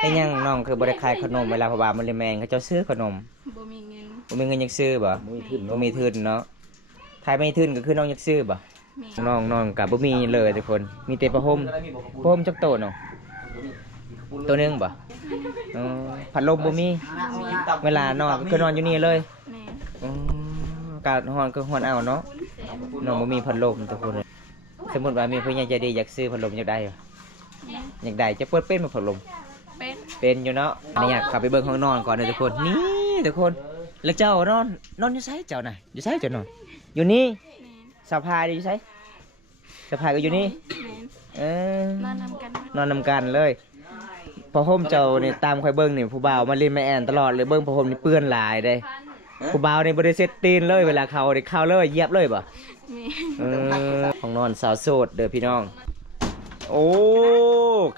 ไอ้ยังน้องคือบริขายขนมเวลาพอบามันเลยแมงเขาเจ้าซื้อขนมบ่มีเงินยังซื้อบ่บ่มีทุนเนาะขายไม่ทุนก็คือน้องยังซื้อบ่น้องกับบ่มีเลยทุกคนมีแต่ผ้าห่มจักโตเนาะตัวนึงบ่พัดลมบ่มีเวลานอนก็คือนอนอยู่นี่เลยอากาศร้อนก็ร้อนเอาเนาะน้องบ่มีพัดลมทุกคนสมมุติว่ามีผู้ใหญ่ใจดีอยากซื้อพัดลมอยากได้จะเปิดเป็นพัดลมเป็นอยู่เนาะอันนี้อยากขับไปเบิ่งห้องนอนก่อนเลยทุกคนนี่ทุกคนแล้วเจ้านอนอยู่ไสเจ้าน่ะอยู่ไสเจ้านอนอยู่นี่สะพายอยู่ไสสะพายก็อยู่นี่นอนนำกันเลยพอห่มเจ้านี่ตามคอยเบิ่งนี่ผู้บ่าวมาเล่นมาแอนตลอดเลยเบิ่งพอห่มนี่เปื้อนหลายเด้ผู้บ่าวนี่บ่ได้เซ็ตตีนเลยเวลาเข้าได้เข้าเลยเหยียบเลยบ่ห้องนอนสาวโสดเด้อพี่น้องโอ้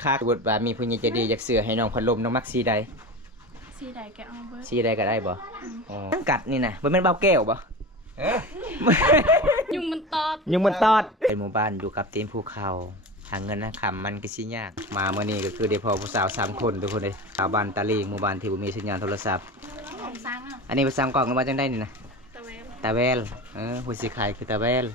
คักบทว่ามีผู้ใหญ่ใจดีอยากเสือให้น้องพัดลมน้องมักสีใดก็เอาเบิดสีใดก็ได้บ่อ๋อกัดนี่นะบ่แม่นเบาแก้วบ่ยุงมันตอดเป็นหมู่บ้านอยู่กับตีนภูเขาหาเงินนะคำมันก็สิยากมาเมื่อนี้ก็คือได้พอผู้สาว3คนทุกคนเลยชาวบ้านตาลีหมู่บ้านที่บ่มีสัญญาณโทรศัพท์อันนี้ไปสั่งกล่องกันมาจังได้นี่นะตาแวลผู้สิขายคือตาแวล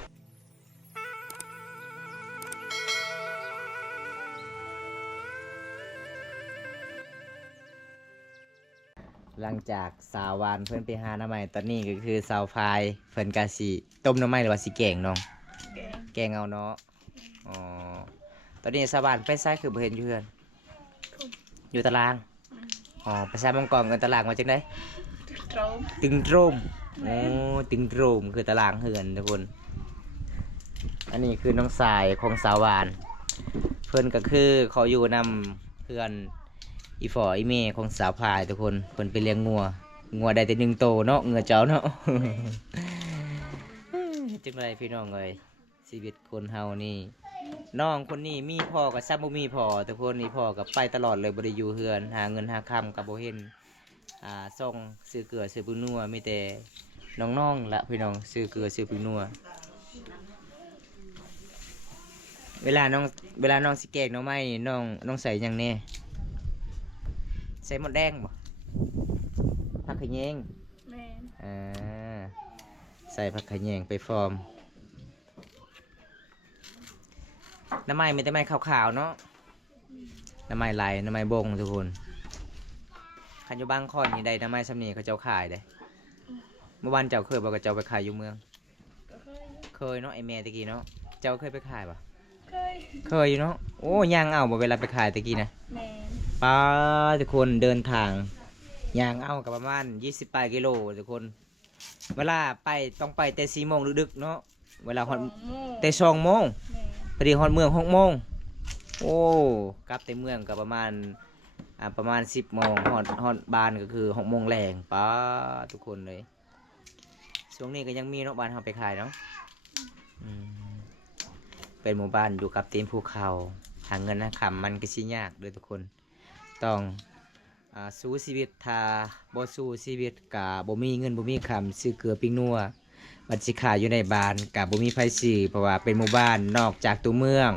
หลังจากสาววานเพื่อนไปหาหน้ำใหม่ตอนนี้ก็คือสาวพายเพื่อนกาสีต้มหน้ำใหม่หรือว่าสีแกงน้องแกงเอาเนาะอ๋อตอนนี้สาววานไปซ้ายคือเห็นอยู่เพื่อนอยู่ตารางอ๋อไปซ้ายมังกรเงินตารางมาจังได้ตึงโตรมโอ้ตึงโตรมคือตารางเฮือนทุกคนอันนี้คือน้องสายของสาววานเพื่อนก็คือเขาอยู่นำเพื่อนอีฝออีเมของสาวพายทุกคนเพิ่นไปเลี้ยงงัวได้แต่1 โตเนาะเงือเจ้าเนาะ จังไรพี่น้องเอ้ยชีวิตคนเฮานี่น้องคนนี้มีพ่อกับซ้ำบ่มีพ่อทุกคนนี่พ่อกับไปตลอดเลยบ่ได้อยู่เฮือนหาเงินหาค่ำกับบ่เห็นส่งซื้อเกลือซื้อปุ๋ยนัวมีแต่น้องๆละพี่น้องซื้อเกลือซื้อปุ๋ยนัวเวลาน้องสิแกงน้องไม้น้องใส่หยังแน่ใส่หมดแดงบ่ผักขะแยงใส่ผักขะแยงไปฟอร์มน้ำไม้มีแต่ไม้ขาวๆเนาะน้ำไม้ไหลน้ำไม้บงทุกคนคันอยู่บางข้อนี่ได้น้ำไม้สำนีเขาเจ้าขายได้เมื่อวานเจ้าเคยบอกกับเจ้าไปขายอยู่เมืองเคยเนาะไอแม่ตะกี้เนาะเจ้าเคยไปขายป่ะเคยอยู่เนาะโอ้ย่างเอาบ่เวลาไปขายตะกี้นะป้าทุกคนเดินทางย่างเอากับประมาณ28 กิโลทุกคนเวลาไปต้องไปแต่4 โมงดึกๆเนาะเวลาฮอดแต่2 โมงพอดีฮอดเมือง6 โมงโอ้กลับแต่เมืองกับประมาณ10 โมงฮอดบ้านก็คือ6 โมงแรงป้าทุกคนเลยช่วงนี้ก็ยังมีเนาะบ้านเฮาไปขายเนาะเป็นหมู่บ้านอยู่กับตีนภูเขาหาเงินนะคำมันก็สิยากเลยทุกคนต้องสู้ชีวิตถ้าบ่สู้ชีวิตกะบ่มีเงินบ่มีคำซื้อเกลือปิ้งนัวบัดสิขายอยู่ในบ้านกะบ่มีไผซื้อเพราะว่าเป็นหมู่บ้านนอกจากตัวเมือง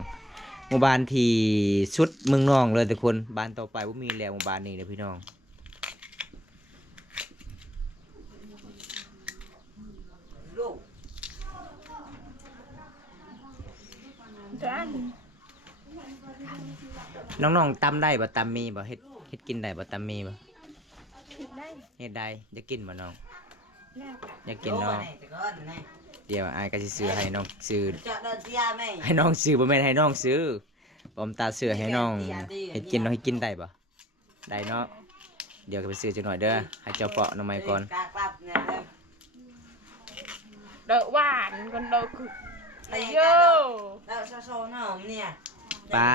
หมู่บ้านที่สุดเมืองนองเลยทุกคนบ้านต่อไปบ่มีแล้วหมู่บ้านนี้เด้อพี่น้องน้องๆตำได้บ่ตำมีบ่เฮ็ดกินได้บ่ตำมีบ่เฮ็ดได้อยากกินบ่น้องอยากกินน้องเดี๋ยวอายก็สิซื้อให้น้องซื้อให้น้องซื้อบ่แม่นให้น้องซื้อปอมตาซื้อให้น้องเฮ็ดกินน้องเฮ็ดกินได้บ่ได้เนาะเดี๋ยวก็ไปซื้อจักหน่อยเด้อให้เจ้าเปาะหน่อไม้ก่อนเด้อหวานกันเด้อคืออายุเด้อโซๆเนาะเนี่ยปลา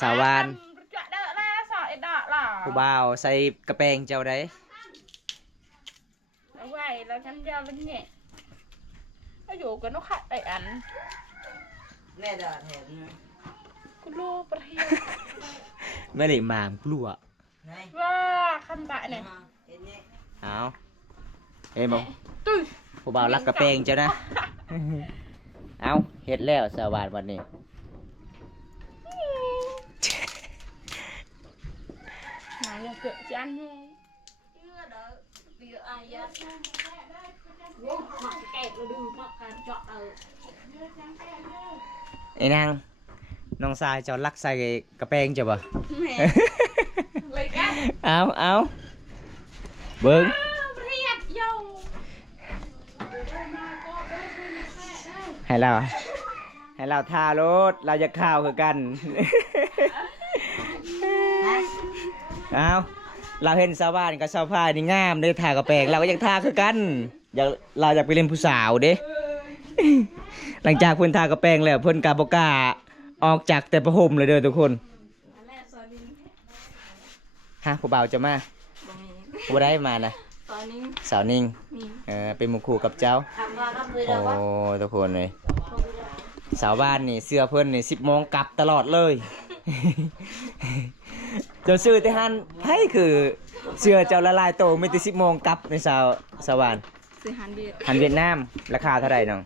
สาวานผู้บ่าวใส่กระแปงเจ้าได้เอาไว้แล้วฉันจะเล่นแง่ถ้าอยู่กันนกขัดไออันแม่เด้อแถมกูรู้ประเทศไม่ได้มามกลัวว่าคันตะเนี่ยเอาเฮ้ยบอกผู้บ่าวรักกระแปงเจ้านะเอาเฮ็ดแล้วสาวานวันนี้ cỡ chán thôi ไอ้นางน้องทรายเจ้าลักใส่กระแปงเจ้าบ่ lấy cắt เอาเบิ้ง riết vô ให้เราทารถเราจะข้าวคือกัน เอาเราเห็นชาวบ้านกับชาวพายนี่งามได้ทากระแปงเราก็อยากทาคือกันเราอยากไปเล่นผู้สาวเด้ หลังจากเพิ่นทากระแปงแล้วเพิ่นกาบกล้าออกจากแต่ประหมเลยเด้อทุกคนฮะผู้บ่าวจะมาผู้ได้มานะสาวนิ่งเป็นหมู่คู่กับเจ้าโอ้ทุกคนเลยสาวบ้านนี่เสื้อเพิ่นนี่10 โมงกลับตลอดเลย เจ้าซื้อที่หันไผคือเสื้อเจ้าละลายโตไม่ติ10 โมงกลับในสาวบ้าน ซื้อหันเบียด หันเวียดนามราคาเท่าไหร่น้อง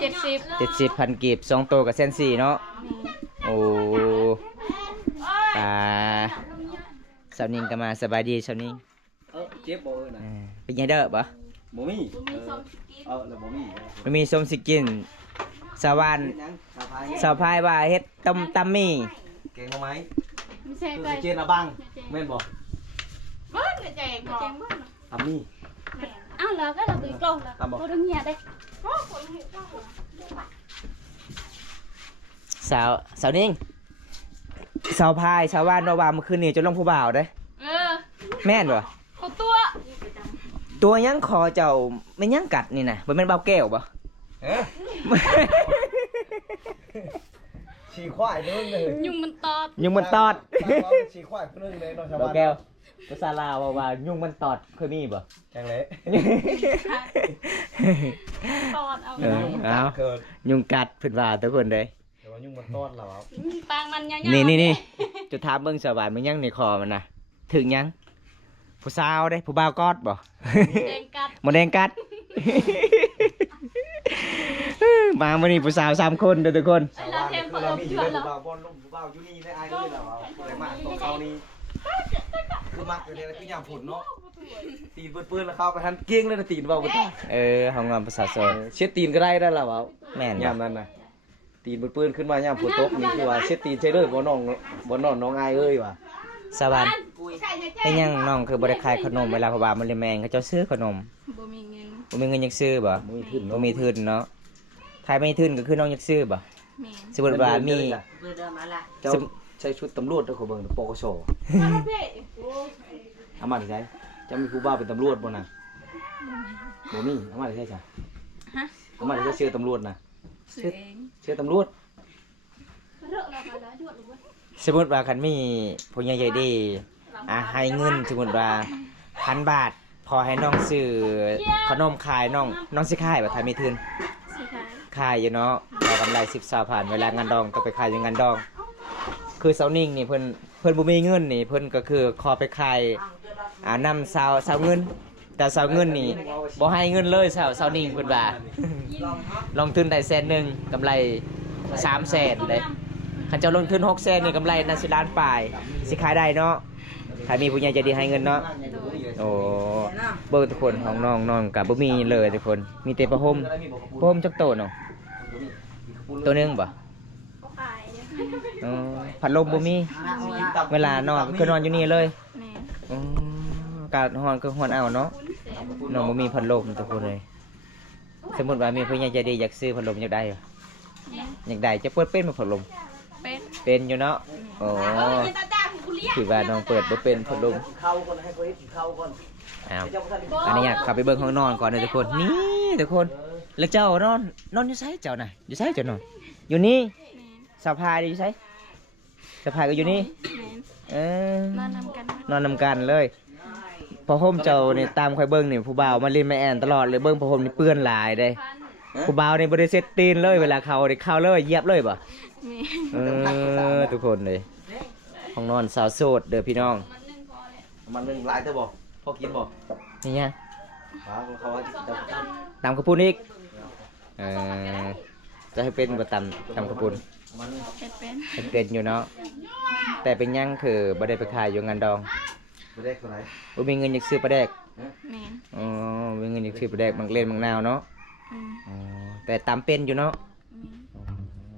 70 70,000 กีบ2 โตกับ1,400,000เนาะโอ้สาวนิ่งก็มาสบายดีสาวนิ่ง เจ็บบ่นะ เป็นยังเด้อบ่ บ่มีแล้วบ่มี มันมีส้มสิกินสาวาน สาวพายสาวพายว่าเฮ็ดต้มตำมี่ เก่งบ่ไหม ไม่ใช่ คือ ไก่ เจนอะบังแม่นบ่ เบิ้ลเลยแจกบอก ทำนี่ อ้าวแล้วก็เราตีกลงแล้วเขาดึงเงียได้ สาวนิ่งสาวพายสาวานว่าเมื่อคืนนี้จะลงผู้บ่าวเด้ แม่นบ่ เขาตัว ตัวยังคอเจ้าไม่ยังกัดนี่นะบ่แม่นเบาแก้วบ่ เอ๊ะฉี่ควายนึงเลย ยุงมันตอด ยุงมันตอด ฉี่ควายนึงเลยน้องชาว เบา บ้าน แก้วภาษาลาวว่ายุงมันตอดเคยมีบ่ แกงเละ ตอดเอา เอา เกิด ยุงกัดเพิ่นว่าทุกคนเด้ แต่ว่ายุ่งมันต้อนเราครับ ปางมันยัง นี่จะถามเบิ่งสาวบ้านมันยังในคอมันน่ะถึงยังผู้สาวเด้ผู้บ่าวกอดบ่ แดงกัด หมดแดงกัด มาวันนี้ผู้สาว3 คนเด้อทุกคน ชาวบ้านคือเรามีอยู่ในบ่าวบอลลุ่มบ่าวอยู่นี่ได้อายเลยเหรอผู้ใดมากตรงเขานี่คือมักอยู่ในคือยามฝนเนาะตีนเปื้อนๆแล้วเข้าไปทันเกี้ยงเลยนะตีนเว้าบ่ได้ ห้องนอนประชาชน เช็ดตีนก็ได้แล้วเว้า แม่น ยามนั้นน่ะตีนเปื้อนๆขึ้นมายามฝนตกนี่คือว่าเช็ดตีนใช่เลยบ่น้องน้องอายเอ้ยว่ะ สวัสดีเป็นยังน้องคือบ่ได้ขายขนมเวลาพ่อบ้านมันเลยแมงเขาเจ้าซื้อขนม บ่มีเงิน บ่มีเงินอยากซื้อบ่ บ่มีทุน บ่ เนาะ มีทุนเนาะขายไม่ทุนก็คือน้องอยากซื้อบ่ แม่ สมมุติว่ามี เปิดเดิมมาละ เจ้าใช้ชุดตำรวจเด้อเขาเบิ่งปกชอามาได้ใช้จะมีผู้บ้าเป็นตำรวจบ่น่ะบ่มีอามาได้ใช่จ้ะ ฮะ อามาได้ใช้เสื้อตำรวจน่ะ ซื้อเอง เสื้อตำรวจ สมมุติว่าคันมีผู้ใหญ่ใจดีให้เงินสมมุติว่า1,000 บาท พอให้น้องซื้อขนมขายน้องสิขายบ่ถ้ามีทุน สิขาย ขายอยู่เนาะเอากำไร10 ผ่านเวลางานดองก็ไปขายอยู่งานดอง คือเซานิ่งนี่เพิ่นบ่มีเงินนี่เพิ่นก็คือขอไปขายนำสาวเงิน แต่สาวเงินนี่บ่ให้เงินเลยสาวนิ่งเพิ่นว่า ลงทุนได้100,000กำไร300,000เลยคันเจ้าลงทุน600,000นี่กำไรน่าสิล้านปลายสิขายได้เนาะถ้ามีผู้ใหญ่ใจดีให้เงินเนาะโอ้เบิ่งทุกคนของน้องก็บ่มีเลยทุกคนมีแต่ผ้าห่มจักโตเนาะตัวหนึงบ่ ก็ขาย พัดลมบ่มีเวลานอนก็คือนอนอยู่นี่เลย แม่ อากาศร้อนก็ร้อนเอาเนาะน้องบ่มีพัดลมทุกคนเลยสมมุติว่ามีผู้ใหญ่ใจดีอยากซื้อพัดลมอยากได้บ่อยากได้จะเปิดเป็นบ่พัดลม เป็ด เป็นอยู่เนาะโอ้คือว่าน้องเปิดบ่เป็นพัดลม เข้าก่อนให้เขาเฮ็ดเข้าก่อน อ้าว เจ้าบ่ทัน อันนี้อยากเข้าไปเบิ่งห้องนอนก่อนนะทุกคนนี่ทุกคนแล้วเจ้านอนอยู่ไสเจ้าน่ะอยู่ไสเจ้านอนอยู่นี่ แม่ สะพายอยู่ไสสะพายก็อยู่นี่ แม่ เออน อนนำกัน นอนนำกันเลยพอห่มเจ้านี่ตามคอยเบิ่งนี่ผู้บ่าวมาเล่นมาแอนตลอดเลยเบิ่งพอห่มนี่เปื้อนหลายเด้ผู้บ่าวนี่บ่ได้เซ็ตตีนเลยเวลาเข้านี่เข้าเลยเหยียบเลยบ่ แม่ ทุกคนเลยห้องนอนสาวโสดเด้อพี่น้อง มันนึงหลายเด้อบ่พอกินบ่ นี่ฮะ เขาว่าจะ ตำกระปุนอีกเออจะให้เป็นบ่ตำกระปุน มัน เป็ดเป็น เป็นอยู่เนาะ แต่เป็นหยังคือบ่ได้ไปขายอยู่งานดอง บ่ได้เท่าไหร่ บ่มีเงินอยากซื้อปลาแดก แม่น อ๋อมีเงินอยากซื้อปลาแดกบางเล่นบางนาวเนาะ อืม อ๋อแต่ตำเป็นอยู่เนาะ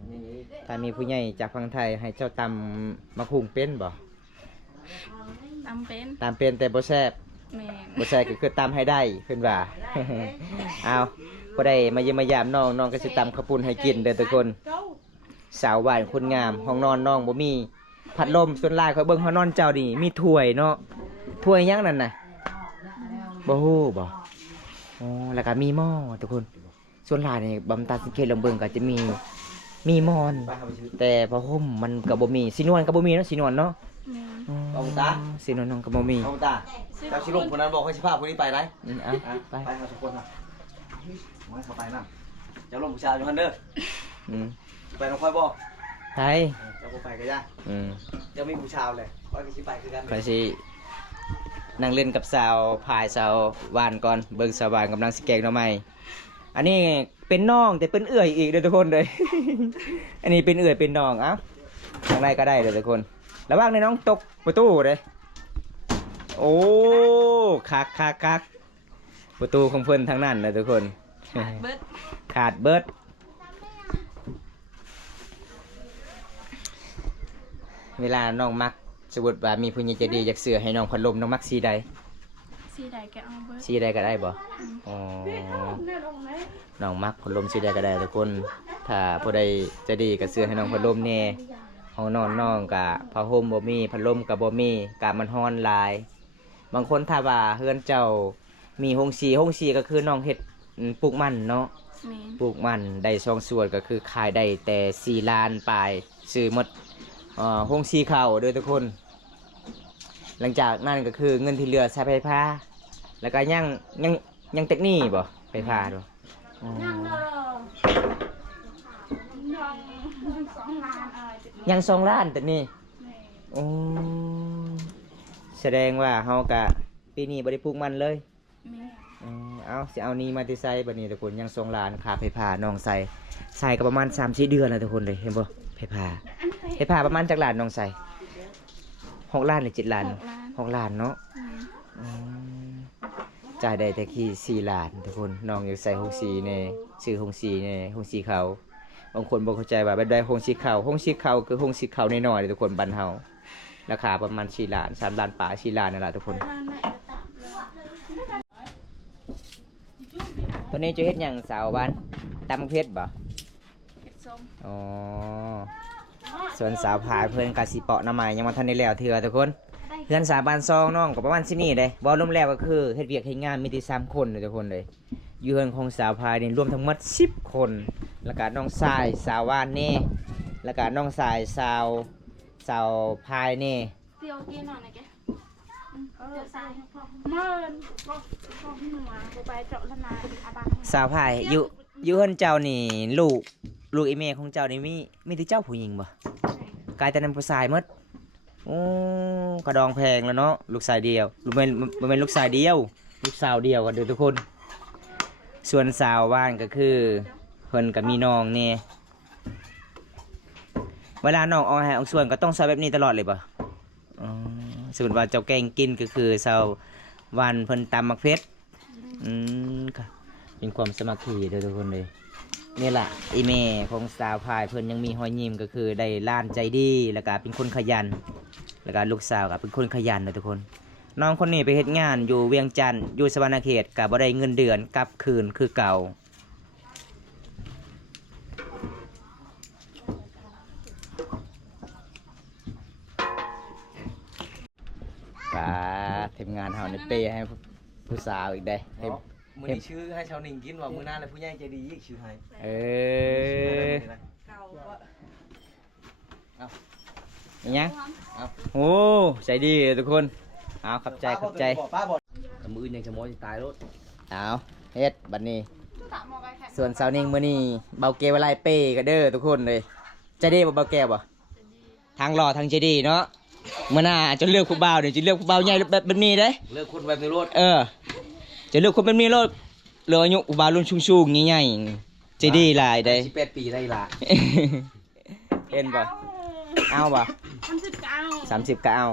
แม่น ถ้ามีผู้ใหญ่จากฝั่งไทยให้เจ้าตำมะคุงเป็นบ่ ตำเป็น ตำเป็นแต่บ่แซ่บ แม่น บ่แซ่บก็คือตำให้ได้เพิ่นว่า เอาบ่ได้มาเยี่ยมมายามน้องน้องก็สิตำข้าวปุ้นให้กินเด้อทุกคน สาวหวานคนงามห้องนอนน้องบ่มีพัดลมส่วนหลายเขาเบิ่งห้องนอนเจ้านี่มีถ้วยเนาะถ้วยหยังนั่นน่ะบ่ฮู้บ่อ๋อแล้วก็มีหม้อทุกคนส่วนหลายนี่บำตาสังเกตลองเบิ่งก็จะมีหม้อน ไปหาไปซื้อ แต่ผ้าห่มมันก็บ่มีสีนวลก็บ่มีเนาะสีนวลเนาะ แม่น อ๋อ เอาตา สีนวลน้องก็บ่มี เอาตาเจ้าชิลงคนนั้นบอกให้สิพาคนนี้ไปได้ เอา ไป ไป ไปหาทุกคนนะมาเข้าไปนะเจ้าลงผู้ชายอยู่ฮันเด้อ อืม ไปน้องค่อยบอก ไป เจ้าบ่ไปก็ได้ อืม เจ้ามีผู้ชายเลยค่อยก็สิไปคือกัน ไปสินั่งเล่นกับสาวพายสาวหวานก่อนเบิ่งสาวหวานกำลังสิแกงหน่อไม้อันนี้เป็นน้องแต่เป็นเอื้อยอีกเด้อทุกคนเลย อันนี้เป็นเอื้อยเป็นน้องเอ้าทางไรก็ได้เด้อทุกคนระวังในน้องตกประตูเลยโอ้คักประตูของเพิ่นทางนั้นเลยทุกคน เบิด ขาดเบิดเวลาน้องมักสมมุติว่ามีผู้ใหญ่ใจดีอยากเสือให้น้องพัดลมน้องมักสีใด สีใดก็เอาเบิด สีใดก็ได้บ่อ๋อ แน่ลงไหม น้องมักพัดลมสีใดก็ได้ทุกคนถ้าผู้ใดใจะดีก็เสือให้น้องพัดลมแน่ห้องนอนน้องกะผ้าห่มบ่มีพัดลมก็บ่มีกะมันร้อนหลาย บางคนถ้าว่าเฮือนเจ้ามีโฮงสีก็คือน้องเฮ็ดปลูกมันเนาะ แม่น ปลูกมันได้สองส่วนก็คือขายได้แต่4 ล้านปลายซื้อหมดห้องสีเข่าเด้อทุกคน หลังจากนั้นก็คือเงินที่เหลือใช้ไฟฟ้าแล้วก็ยังเทคนิคบ่ไฟฟ้าดูอ๋อ ยัง2 ล้านจะ ยัง2 ล้านแต่นี่ แม่น โอ้แสดงว่าเฮากะปีนี้บ่ได้ปลูกมันเลย แม่น เอาสิเอานี้มาที่ใส่บัดนี้ทุกคนยัง2 ล้านค่าไฟฟ้าน้องใส่ก็ประมาณ 3-4 เดือนแล้วทุกคนเลยเห็นบ่ไฟฟ้าประมาณจักล้านน้องใส่6 ล้านหรือ7 ล้าน 6 ล้าน 6 ล้านเนาะ แม่น อืมจ่ายได้แต่ที่4 ล้านทุกคนน้องอยากใส่หงสีแน่ซื้อหงสีแน่หงสีขาวบางคนบ่เข้าใจว่าแบบใดหงสีขาวคือหงสีขาวน้อยๆทุกคนบ้านเฮาราคาประมาณ4 ล้าน3 ล้านป่า4 ล้านนั่นแหละทุกคน ล้านไหนก็ตาม ตัวนี้จะเฮ็ดหยังสาวบ้านตำเพชรบ่ เฮ็ดส้ม อ๋อส่วนสาวพายเพิ่นก็สิเปาะหน้ำไม้ยังบ่ทันได้แล้วเทื่อทุกคนเพื่อนสาวบ้านซองน้องก็ประมาณสินี่เด้บ่รวมแล้วก็คือเฮ็ดเวียกเฮ็ดงานมีแต่3 คนเลยทุกคนเลยอยู่เฮือนของสาวพายนี่รวมทั้งหมด10 คนแล้วก็น้องชายสาวว่านนี่แล้วก็น้องชายสาวพายนี่ เตียวกินหน่อยนะแกเตียวทรายพ่อเมินก็หัวบ่ไปเจาะละนาอาบาน สาวพายอยู่เฮือนเจ้านี่ลูกอีเมของเจ้านี่มีแต่เจ้าผู้หญิงบ่กลายแต่นั้นผู้ชายหมดโอ้กระดองแพงแล้วเนาะลูกชายเดียวบ่แม่นลูกชายเดียวลูกสาวเดียวกันเด้อทุกคน ส่วนสาวบ้านก็คือเพิ่นก็มีน้องนี่เวลาน้องเอาให้เอาส่วนก็ต้องใช้แบบนี้ตลอดเลยป่ะอ๋อสมมติว่าเจ้าแกงกินก็คือสาววันเพิ่นตำมักเพชรค่ะเป็นความสามัคคีเด้อทุกคนเลยนี่แหละอีเมของสาวพายเพิ่นยังมีหอยยิ้มก็คือได้ล้านใจดีแล้วก็เป็นคนขยันแล้วก็ลูกสาวก็เป็นคนขยันเด้อทุกคนน้องคนนี้ไปเฮ็ดงานอยู่เวียงจันทน์อยู่สวรรณเขตก็บ่ได้เงินเดือนกลับคืนคือเก่าป้าทีมงานเฮานี่เปย์ให้ผู้สาวอีกได้ให้ มื้อนี้ชื่อให้ชาวนิ่งกินว่ามื้อหน้าแล้วผู้ใหญ่ใจดีอีกชื่อให้ เออ เก่าก็ อย่างยังโอ้ใจดีทุกคนเอาขับใจป้าบอกมือยังจะมอยตายรถ เอาเฮ็ดบัดนี้ส่วนสาวนิ่งมื้อนี้เบาเกวไลเป้ก็เด้อทุกคนเลยใจดีบ่เบาแกบ่ทางหล่อทางใจดีเนาะมื้อหน้าจะเลือกผู้บ่าวเดี๋ยวจะเลือกผู้บ่าวใหญ่แบบนี้เด้ เลิกคนแบบในรถ จะเลือกคนแบบนี้โลดเหลืออายุผู้บ่าวรุ่นสูงๆใหญ่ๆใจดีหลายเด้ 18 ปีได้ละ เห็นบ่เอาบ่ มันสิบเก้า เอา 30ก็เอา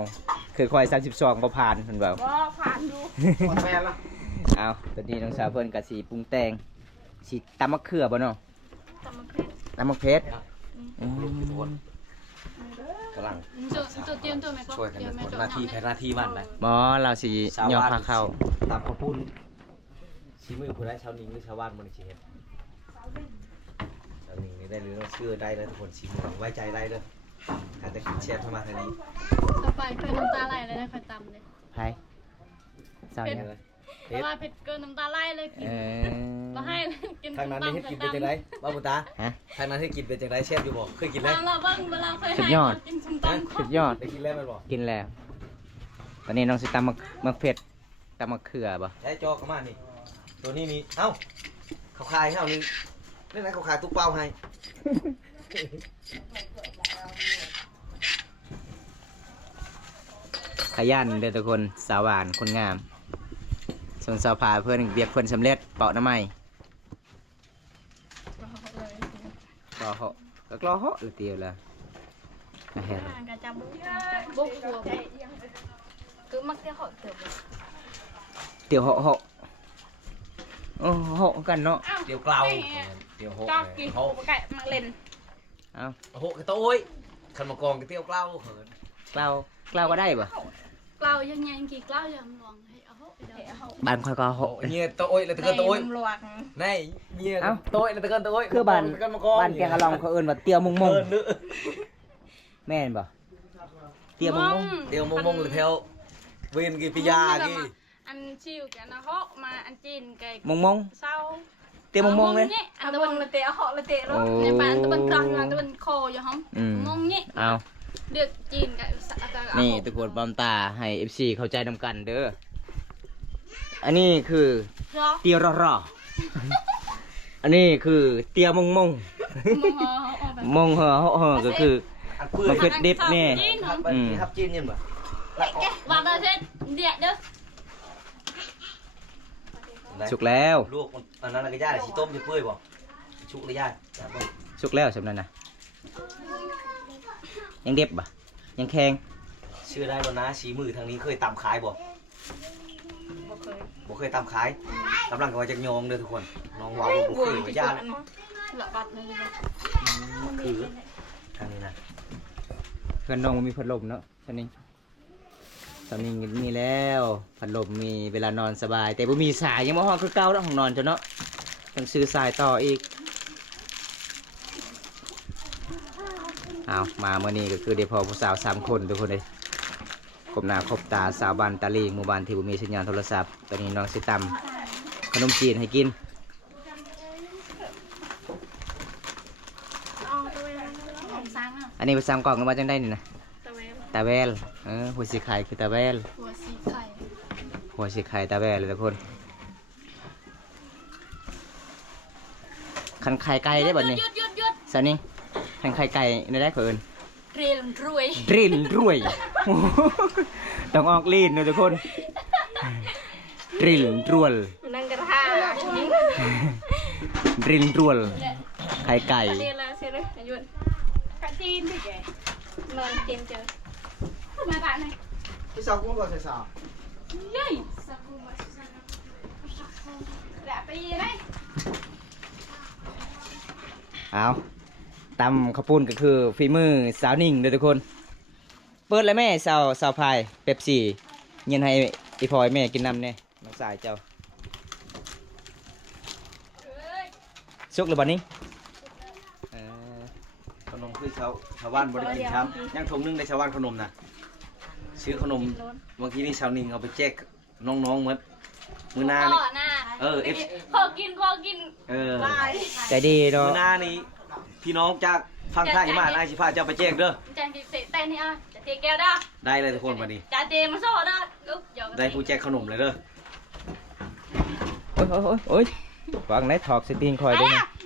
คือคอย32บ่ผ่านเพิ่นว่า บ่ผ่านดู หมดแม่ละ เอาตอนนี้น้องสาวเพิ่นก็สิปรุงแต่งสิตำมะเขือบ่เนาะ ตำมะเพชร ตำมะเพชร ทุกคนกำลัง จุดเตรียมตัวไหมก็ ช่วยกันนะหน้าที่แค่หน้าที่มันนะ บ่เราสิย่อผ้าเข้า ตามข้าวปุ้นชี้มือผู้ได้ชาวนิงหรือชาวบ้านมันชี้เห็นชาวนิงนี่ได้หรือต้องเชื่อได้เลยทุกคนชี้มือไว้ใจได้เลยการจะคิดแชร์เข้ามาทางนี้ ต่อไปเคยน้ำตาไหลเลยนะเคยตำเลย ไผสาวยัง เพราะว่าเผ็ดเกินน้ำตาไหลเลยกินมาให้กิน ทางนั้นได้ให้กินเป็นจังไรบ้าบุตา ฮะ ทางนั้นให้กินเป็นจังไรเชฟอยู่บ่เคยกินแล้ว เราเบิ้งเราเคย สุดยอด กินส้มตำ สุดยอด ได้กินแล้วมันบ่ กินแล้วตอนนี้น้องสิตำมะเผ็ดตำมะเขือบ่ ได้จอเข้ามานี่ตัวนี้นี่เอ้าเขาขายให้เอานี่นี่ไหนเขาขายตุ๊กเป้าให้ ขยันเด้อทุกคนสาวหวานคนงามส่วนสาวผาเพิ่นเบียกเพิ่นสำเร็จเปาะน้ำไม้กรอเหาะก็กรอเหาะเลยเตียวละอาเห็น กระจับบุกหัวคือมักจะเหาะเติบ เตียวเหาะเหาะโอ้เหาะกันเนาะ เดี๋ยวกล่าวเดี๋ยวโห ก็กิน เขา โอ้ไก่มาเล่น เอา โหกระโต้ยขันมากองกระเตี้ยวกล่าวเหิน กล้าวกล้าวก็ได้บ่ เกล้ายังไงกี่เกล้ายังหลวงให้เอาเหาะ บ้านค่อยก็เหาะ เนี่ยโต้ยแล้วตะเกินโต้ย หลวง นี่เนี่ย เอ้า โต้ยแล้วตะเกินโต้ย คือบ้าน ตะเกินมากอง บ้านแกงกะลองเขาเอิ้นว่าเตียวมงมง เออนึก แม่นบ่เตียวมงมง เดี๋ยวมงเลยแถวเวียนกี่ปิยากี่ อันชิวกันนะเหาะมาอันจีนไก่ มงมง เศร้า เตียวมงมงเลย อันตะวันละเตะเหาะละเตะ โอ้ ในบ้านตะวันกลางอยู่ตะวันคออยู่ห้อง อืม มงนี่ เอา เดือดจีนกับ นี่ตะโกนบอมตาให้ FC เข้าใจนำกันเด้อ อันนี้คือเตียวรอๆ อันนี้คือเตียวมงมงมงเหอเหอก็คือ อันเปื่อ มะ ย เขือดิบนี่ ทับจีนยังบ่ วางกระเซ็นเดี๋ยวเด้อ สุกแล้ว ลวกอันนั้นก็ย่าสิต้มจะเปื่อยบ่ชุกเลยย่า สุกแล้วสำนั้นนะยังเด็บบ่ยังแข็ง เชื่อได้บ่นะสีมือทางนี้เคยตำขายบ่บ่เคยตำขายกำลังว่าจะยองเด้อทุกคนน้องว่าบ่เคยว่าย่า หลับบัดเลย คือทางนี้นะ เพื่อนน้องบ่มีพัดลมเนาะตอนนี้มีแล้วพัดลมมีเวลานอนสบาย แต่บ่มีสายยังบ่ฮ้องคือเก่าแล้วห้องนอนจ้ะเนาะต้องซื้อสายต่ออีกเอามาเมื่อนี้ก็คือได้พอผู้สาว3คนทุกคนเลยคบหน้าคบตาสาวบ้านตาลีหมู่บ้านที่บ่มีสัญญาณโทรศัพท์ตอนนี้น้องสิตำขนมจีนให้กิน เอาตะเวนของซ้างอ่ะ อันนี้ไปซ้ำกล่องกันมาจังได้นี่นะ ตะเวน ตาแวลหัวสีไข่คือตาแวล หัวสีไข่ หัวสีไข่ตาแวลเลยทุกคนคันไข่ไก่ได้บ่นี่ หยุด สานี่คันไข่ไก่ในได้เพิ่น เรียนรวย รินรวย ต้องออกลีนนะทุกคนรินรวล นั่งกระทา รินรวลไข่ไก่ เรียนแล้วเสร็จเลยหยุดกระจีนดิแกนอนเต็มเจอมาบ้านไหน พี่สาวกูบ่ใส่สาว ยัยสักกูมาสักแบบไปยังไง เอาตำข้าวปุ้นก็คือฝีมือสาวนิ่งเลยทุกคน เปิดเลยแม่สาวพายเป๊ปซี่เย็นให้อีพลอยแม่กินน้ำเนี่ยน้องสายเจ้าสุกหรือบ่นี้ ขนมคือชาวบ้านบ่ได้กินครับยังทงนึงในชาวบ้านขนมน่ะซื้อขนมบางทีนี่ชาวนิงเอาไปแจกน้องๆเหมือนมื้อหน้านี่ ขอกิน ใจดีเนาะ มื้อหน้านี่พี่น้องจากฟังท่าอีมาได้สิพาเจ้าไปแจกเด้อ จานกิเตะเต้นนี่อ่ะจะเตะแก้วได้ ได้เลยทุกคนบัดนี้ จานเตะมาโซ่ได้ลุก ได้ผู้แจกขนมเลยเด้อ โอ้ยโอ้ยโอ้ยวางไหนถอกสตีนคอยด้วยนะ ไ